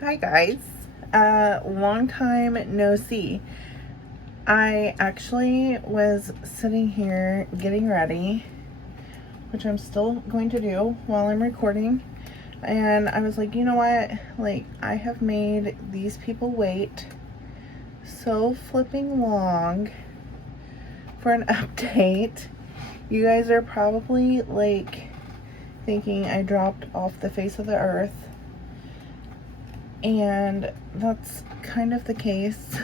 Hi guys, long time no see. I actually was sitting here getting ready, which I'm still going to do while I'm recording, and I was like, you know what, like I have made these people wait so flipping long for an update. You guys are probably like thinking I dropped off the face of the earth, and that's kind of the case.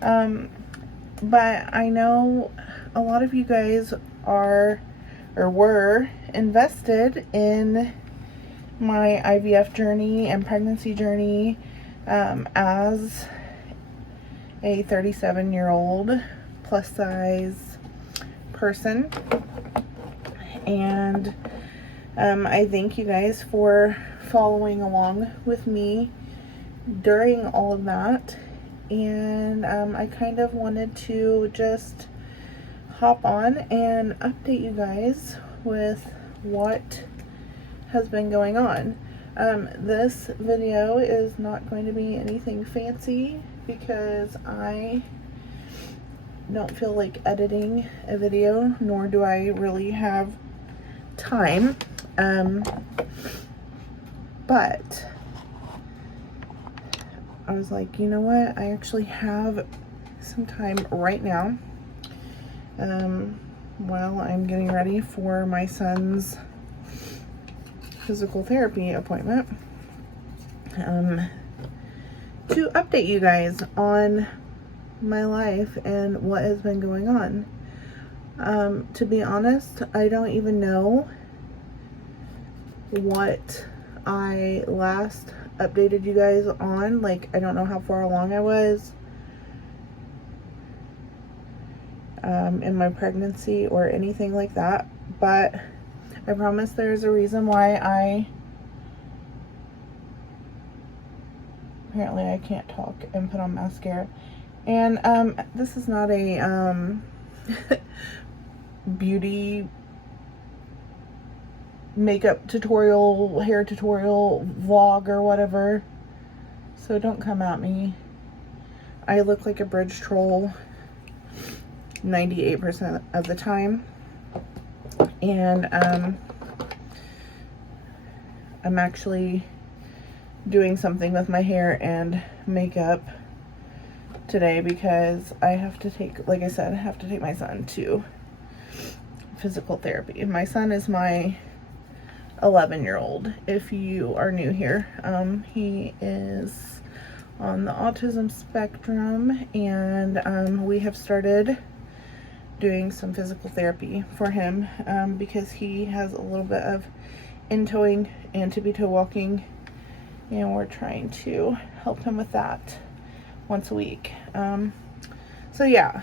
But I know a lot of you guys are or were invested in my IVF journey and pregnancy journey as a 37-year-old plus size person. And I thank you guys for following along with me during all of that. And I kind of wanted to just hop on and update you guys with what has been going on. This video is not going to be anything fancy because I don't feel like editing a video, nor do I really have time. But I was like, you know what? I actually have some time right now while I'm getting ready for my son's physical therapy appointment to update you guys on my life and what has been going on. To be honest, I don't even know what I last updated you guys on. Like, I don't know how far along I was in my pregnancy or anything like that, but I promise there's a reason why apparently I can't talk and put on mascara. And this is not a beauty makeup tutorial, hair tutorial vlog or whatever, so don't come at me. I look like a bridge troll 98% of the time, and I'm actually doing something with my hair and makeup today because I have to take, like I said, I have to take my son to physical therapy. My son is my 11-year-old, if you are new here. He is on the autism spectrum, and we have started doing some physical therapy for him because he has a little bit of in-toeing and tippy-toe walking, and we're trying to help him with that once a week. So yeah,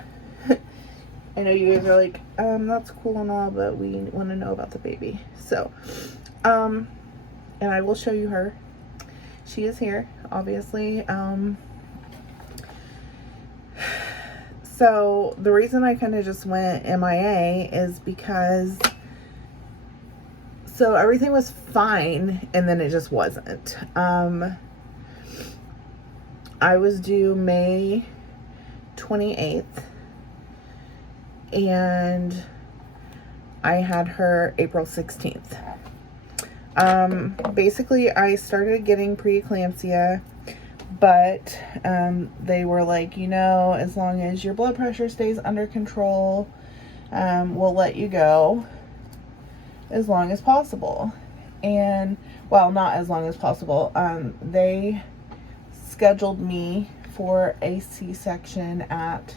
I know you guys are like, that's cool and all, but we want to know about the baby. So, and I will show you her. She is here, obviously. So the reason I kind of just went MIA is because, so everything was fine and then it just wasn't. I was due May 28th and I had her April 16th. Basically I started getting preeclampsia, but they were like, you know, as long as your blood pressure stays under control, we'll let you go as long as possible. And, well, not as long as possible. They scheduled me for a C-section at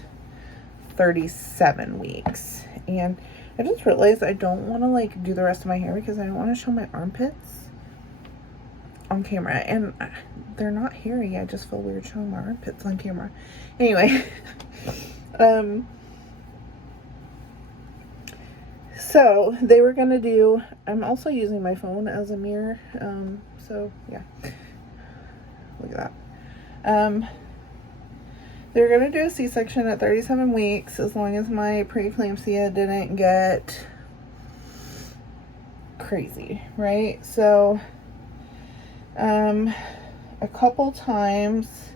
37 weeks. And I just realized I don't want to, like, do the rest of my hair because I don't want to show my armpits on camera, and they're not hairy. I just feel weird showing my armpits on camera. Anyway, so they were gonna do, I'm also using my phone as a mirror, so yeah, look at that. They were gonna do a C-section at 37 weeks as long as my preeclampsia didn't get crazy, right? So a couple times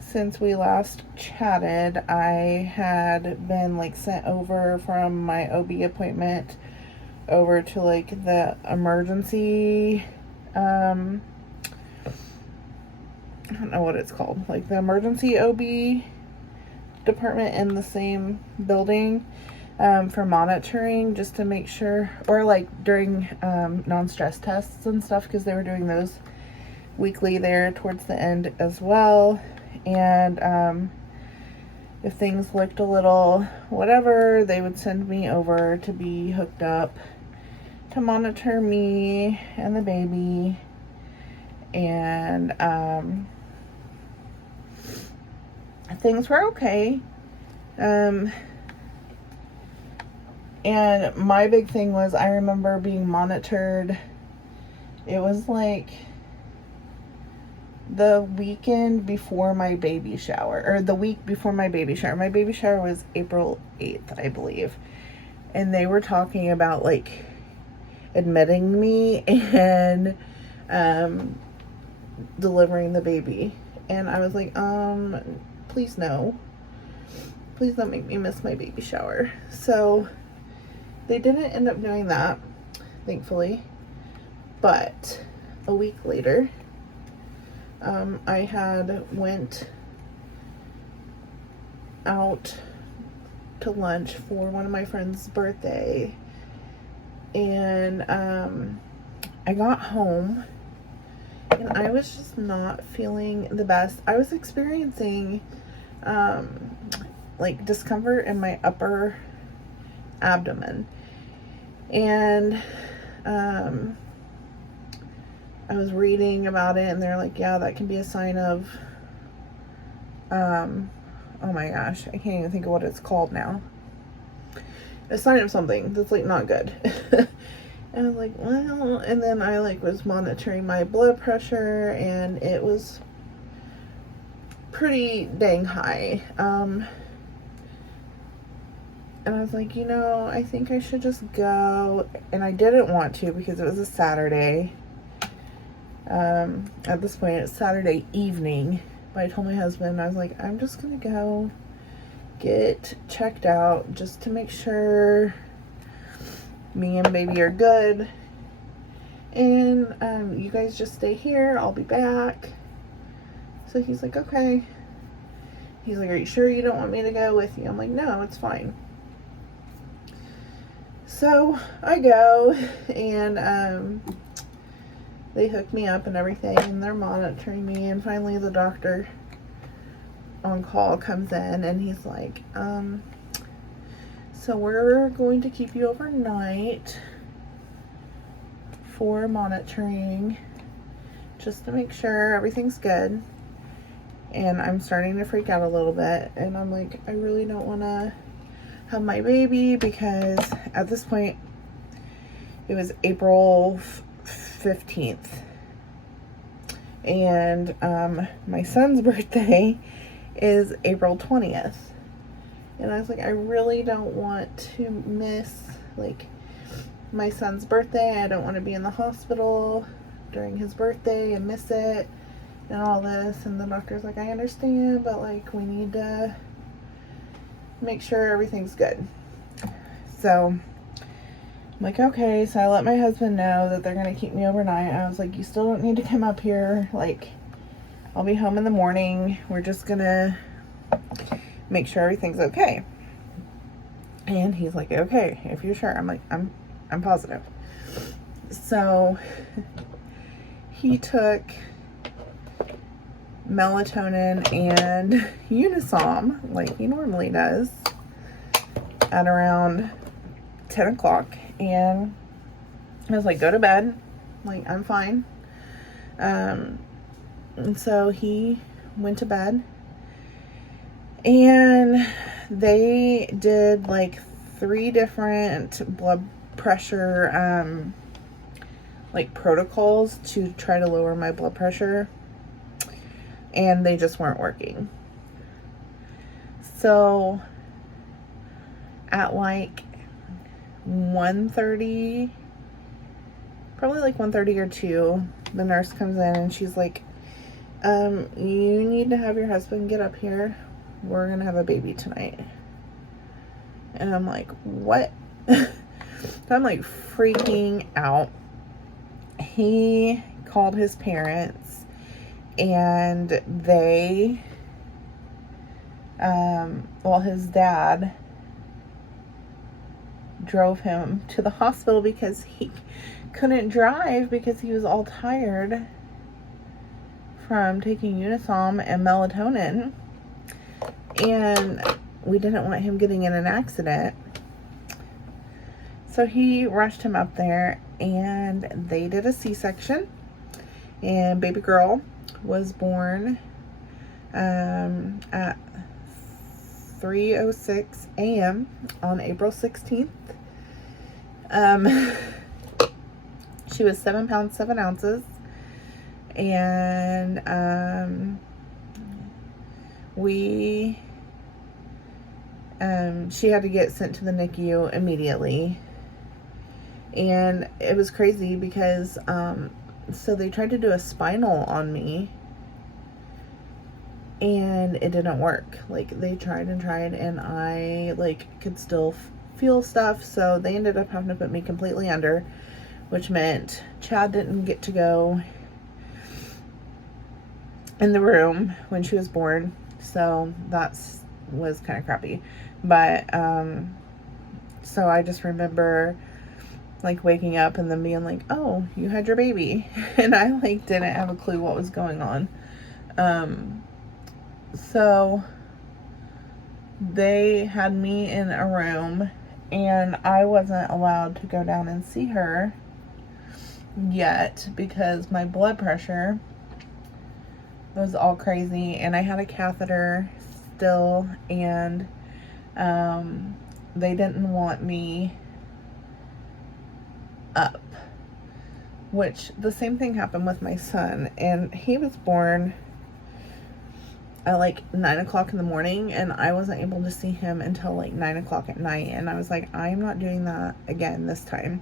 since we last chatted, I had been like sent over from my OB appointment over to like the emergency, I don't know what it's called, like the emergency OB department in the same building, for monitoring, just to make sure, or like during non-stress tests and stuff, because they were doing those weekly there towards the end as well. And if things looked a little whatever, they would send me over to be hooked up to monitor me and the baby. And things were okay. And my big thing was, I remember being monitored. It was like the weekend before my baby shower, or the week before my baby shower. My baby shower was April 8th, I believe. And they were talking about like admitting me and delivering the baby. And I was like, please no. Please don't make me miss my baby shower. So they didn't end up doing that, thankfully. But a week later, I had went out to lunch for one of my friend's birthday, and I got home and I was just not feeling the best. I was experiencing like discomfort in my upper abdomen, and I was reading about it, and they're like, yeah, that can be a sign of, oh my gosh, I can't even think of what it's called now. A sign of something that's like not good. And I was like, well, and then I like was monitoring my blood pressure, and it was pretty dang high. And I was like, you know, I think I should just go. And I didn't want to because it was a Saturday. At this point, it's Saturday evening. But I told my husband, I was like, I'm just gonna go get checked out just to make sure me and baby are good. And you guys just stay here. I'll be back. So he's like, okay. He's like, are you sure you don't want me to go with you? I'm like, no, it's fine. So I go, and they hook me up and everything, and they're monitoring me, and finally the doctor on call comes in, and he's like, so we're going to keep you overnight for monitoring, just to make sure everything's good. And I'm starting to freak out a little bit, and I'm like, I really don't want to have my baby, because at this point it was April 15th, and my son's birthday is April 20th, and I was like, I really don't want to miss like my son's birthday. I don't want to be in the hospital during his birthday and miss it and all this. And the doctor's like, I understand, but like we need to make sure everything's good. So I'm like, okay. So I let my husband know that they're gonna keep me overnight. I was like, you still don't need to come up here, like I'll be home in the morning. We're just gonna make sure everything's okay. And he's like, okay, if you're sure. I'm like, I'm positive. So he took melatonin and Unisom like he normally does at around 10 o'clock, and I was like, go to bed, like I'm fine. And so he went to bed, and they did like 3 different blood pressure like protocols to try to lower my blood pressure, and they just weren't working. So at like 1:30, probably like 1:30 or 2, the nurse comes in and she's like, You need to have your husband get up here. We're gonna have a baby tonight. And I'm like, what? So I'm like freaking out. He called his parents and they, his dad drove him to the hospital because he couldn't drive because he was all tired from taking Unisom and melatonin. And we didn't want him getting in an accident. So he rushed him up there and they did a C-section. And baby girl was born at 3:06 a.m. on April 16th. She was 7 pounds, 7 ounces. And she had to get sent to the NICU immediately. And it was crazy because so they tried to do a spinal on me and it didn't work. Like they tried and tried and I like could still feel stuff, so they ended up having to put me completely under, which meant Chad didn't get to go in the room when she was born, so that was kind of crappy. But so I just remember like waking up and then being like, oh, you had your baby. And I like didn't have a clue what was going on. So they had me in a room and I wasn't allowed to go down and see her yet because my blood pressure was all crazy and I had a catheter still, and they didn't want me up, which the same thing happened with my son, and he was born at like 9 o'clock in the morning and I wasn't able to see him until like 9 o'clock at night, and I was like, I'm not doing that again this time.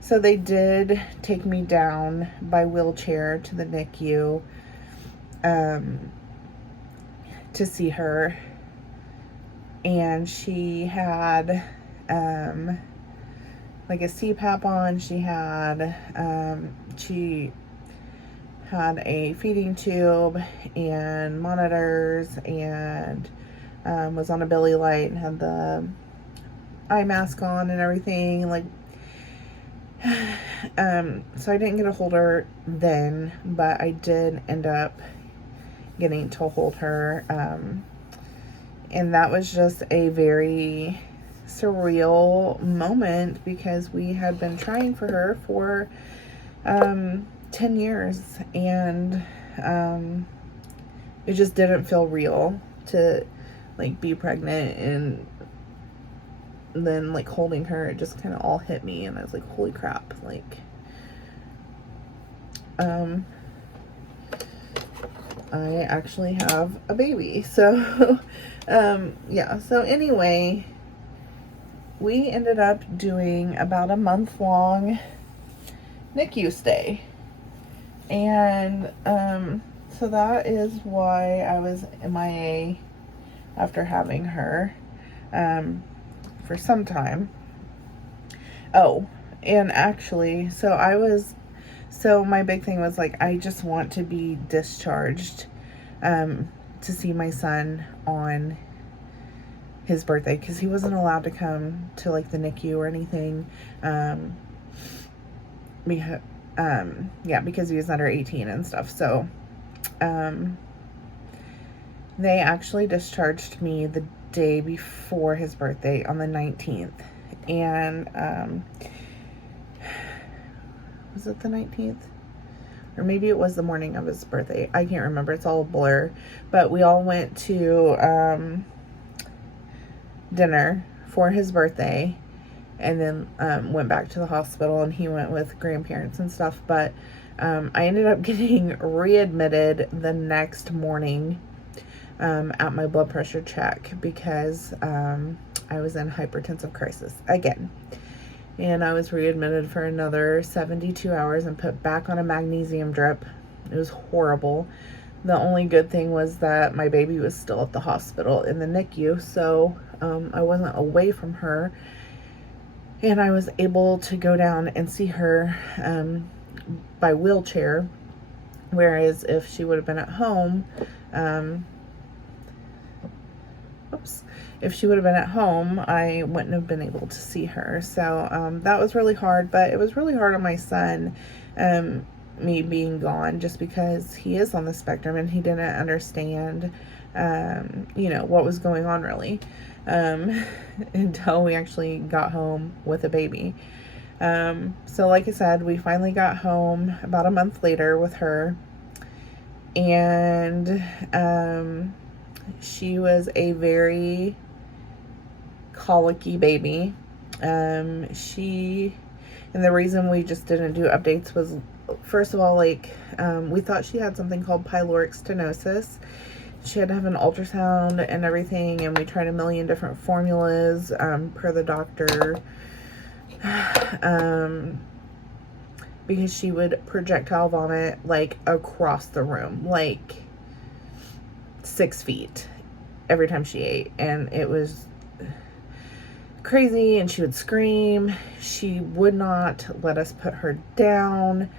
So they did take me down by wheelchair to the NICU to see her, and she had like a CPAP on. She had a feeding tube and monitors, and was on a belly light and had the eye mask on and everything. Like, so I didn't get to hold her then, but I did end up getting to hold her. And that was just a very surreal moment because we had been trying for her for 10 years, and it just didn't feel real to like be pregnant, and then like holding her, it just kind of all hit me and I was like, holy crap, like I actually have a baby. So yeah, so anyway, we ended up doing about a month-long NICU stay. And so that is why I was MIA after having her for some time. Oh, and actually, so my big thing was like, I just want to be discharged to see my son on his birthday, because he wasn't allowed to come to like the NICU or anything, because he was under 18 and stuff. So they actually discharged me the day before his birthday on the 19th, and was it the 19th? Or maybe it was the morning of his birthday. I can't remember. It's all a blur. But we all went to dinner for his birthday, and then went back to the hospital, and he went with grandparents and stuff. But I ended up getting readmitted the next morning at my blood pressure check because I was in hypertensive crisis again. And I was readmitted for another 72 hours and put back on a magnesium drip. It was horrible. The only good thing was that my baby was still at the hospital in the NICU, so I wasn't away from her, and I was able to go down and see her by wheelchair, whereas if she would have been at home, if she would have been at home, I wouldn't have been able to see her. So that was really hard, but it was really hard on my son, me being gone, just because he is on the spectrum and he didn't understand, you know, what was going on really, until we actually got home with a baby. So like I said, we finally got home about a month later with her, and she was a very colicky baby. And the reason we just didn't do updates was, first of all, like, we thought she had something called pyloric stenosis. She had to have an ultrasound and everything, and we tried a million different formulas, per the doctor, because she would projectile vomit, like, across the room, like 6 feet every time she ate, and it was crazy. And she would scream. She would not let us put her down,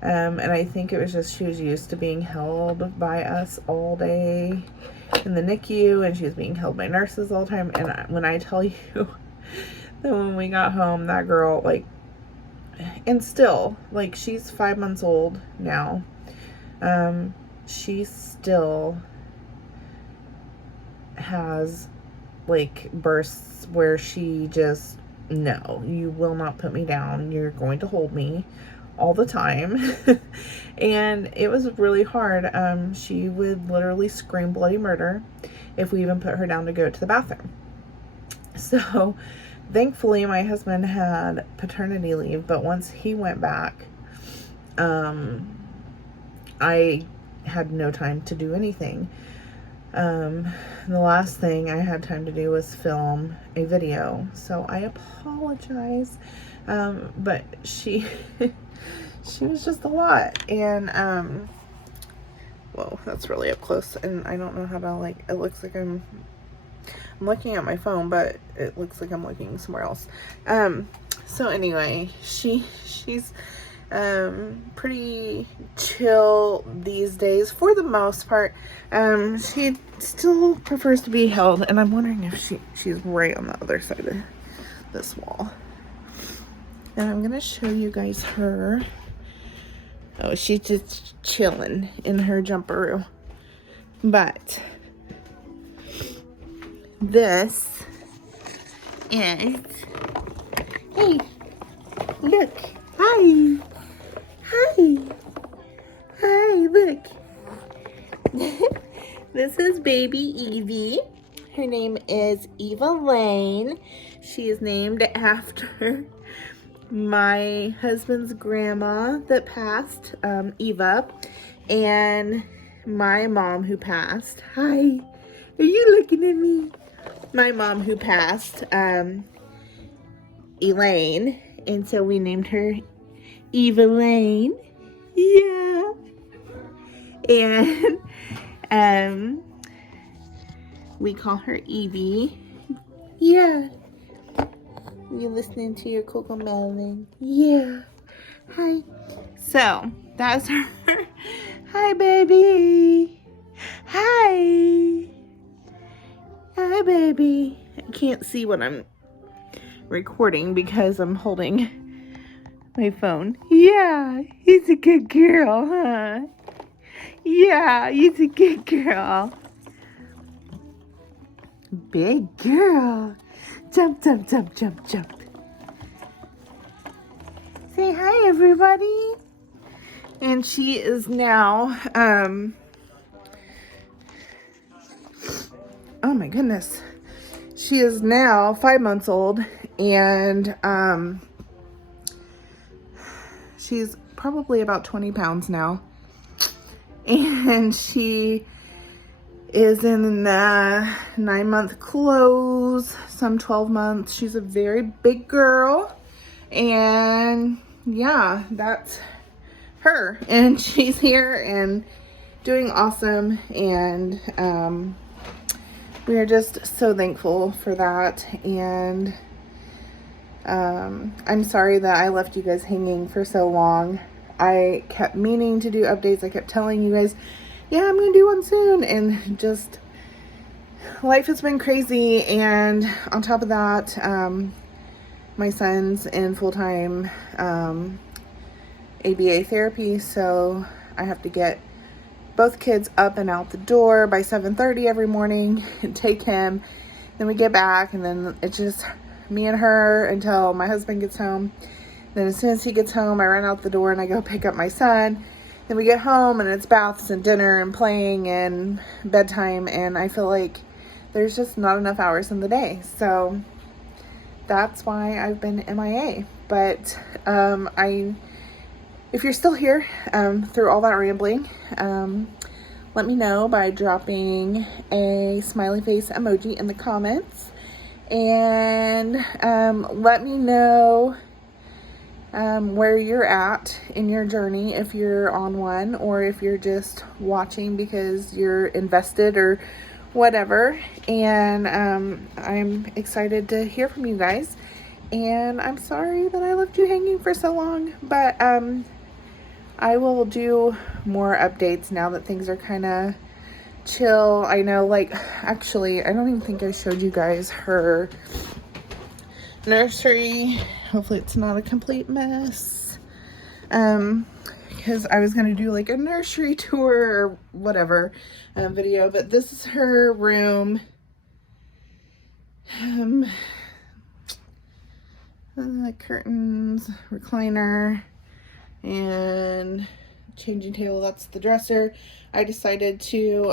and I think it was just she was used to being held by us all day in the NICU, and she was being held by nurses all the time. And when I tell you that when we got home, that girl, like, and still, like, she's 5 months old now, she still has, like, bursts where she just, no, you will not put me down, you're going to hold me all the time. And it was really hard. She would literally scream bloody murder if we even put her down to go to the bathroom. So thankfully my husband had paternity leave, but once he went back, I had no time to do anything. The last thing I had time to do was film a video, so I apologize. But she she was just a lot. And whoa, that's really up close, and I don't know how to, like, it looks like I'm looking at my phone, but it looks like I'm looking somewhere else. So anyway, she's pretty chill these days for the most part. She still prefers to be held, and I'm wondering if she's right on the other side of this wall. And I'm gonna show you guys her. Oh, she's just chilling in her jumperoo. But this is, hey, look, hi, look. This is baby Evie. Her name is Eva Lane. She is named after my husband's grandma that passed, Eva, and my mom who passed. Hi, are you looking at me? My mom who passed, Elaine, and so we named her Eva Lane. Yeah. And we call her Evie. Yeah. You listening to your Coco Melon? Yeah. Hi. So that's her. Hi, baby. Hi. Hi, baby. I can't see what I'm recording because I'm holding my phone. Yeah, he's a good girl, huh? Yeah, he's a good girl. Big girl. Jump, jump, jump, jump, jump. Say hi, everybody. And she is now, oh my goodness. She is now 5 months old, and she's probably about 20 pounds now. And she is in 9-month clothes, some 12 months. She's a very big girl, and yeah, that's her. And she's here and doing awesome, and we are just so thankful for that. And I'm sorry that I left you guys hanging for so long. I kept meaning to do updates. I kept telling you guys, yeah, I'm gonna do one soon, and just life has been crazy. And on top of that, my son's in full-time ABA therapy, so I have to get both kids up and out the door by 7:30 every morning and take him. Then we get back, and then it's just me and her until my husband gets home. Then as soon as he gets home, I run out the door and I go pick up my son. Then we get home and it's baths and dinner and playing and bedtime, and I feel like there's just not enough hours in the day. So that's why I've been MIA. But if you're still here through all that rambling, let me know by dropping a smiley face emoji in the comments, and let me know where you're at in your journey, if you're on one or if you're just watching because you're invested or whatever. And I'm excited to hear from you guys, and I'm sorry that I left you hanging for so long, but I will do more updates now that things are kind of chill. I know, like, actually, I don't even think I showed you guys her nursery. Hopefully it's not a complete mess. Because I was going to do like a nursery tour or whatever video, but this is her room. Curtains, recliner, and changing table. That's the dresser. I decided to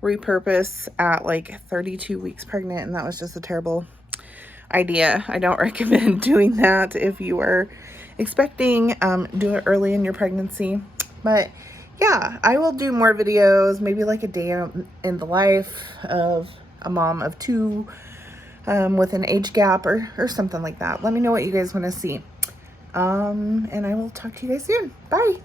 repurpose at like 32 weeks pregnant, and that was just a terrible idea. I don't recommend doing that. If you are expecting, do it early in your pregnancy. But yeah, I will do more videos, maybe like a day in the life of a mom of two with an age gap or something like that. Let me know what you guys want to see. And I will talk to you guys soon. Bye.